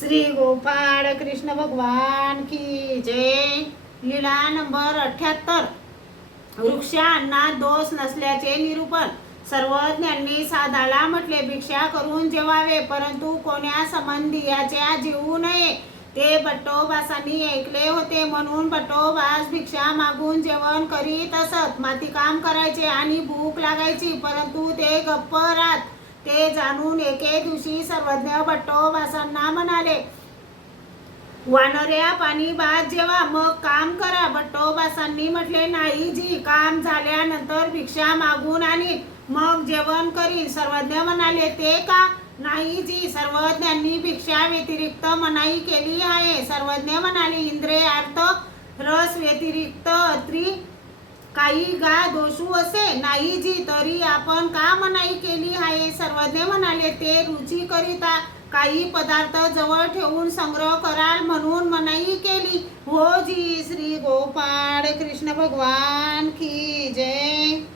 श्री गोपाळ कृष्ण भगवान की जय। लीला नंबर 78। वृक्षा अन्नात दोष नसल्याचे निरूपण। सर्वज्ञांनी साधाला म्हटले, भिक्षा करून जेवावे, परंतु कोण्या संबंधियाच्या जेवू नये। ते बट्टोबासांनी ऐकले होते, म्हणून बट्टोबास भिक्षा मागून जेवण करीत असत। मातीकाम करायचे आणि भूक लागायची, परंतु ते गप्प राहत। ते जाणून एके दिवशी सर्वज्ञ बट्टोबासांना म्हणाले, वानऱ्या, पाणी भात जेवा, मग काम करा। बट्टोबासांनी म्हटले, नाही जी, काम झाल्यानंतर भिक्षा मागून आणि मग जेवण करीन। सर्वज्ञ म्हणाले, ते का नाही जी, सर्वज्ञांनी भिक्षा व्यतिरिक्त मनाई केली आहे। सर्वज्ञ म्हणाले, इंद्रिय अर्थ रस व्यतिरिक्त अत्री काही गा दोषू असे नाही जी, तरी आपण का मनाई केली आहे। सर्वज्ञ म्हणाले, ते रुचीकरिता काही पदार्थ जवळ ठेवून संग्रह कराल म्हणून मनाई केली। हो जी। श्री गोपाळ कृष्ण भगवान की जय।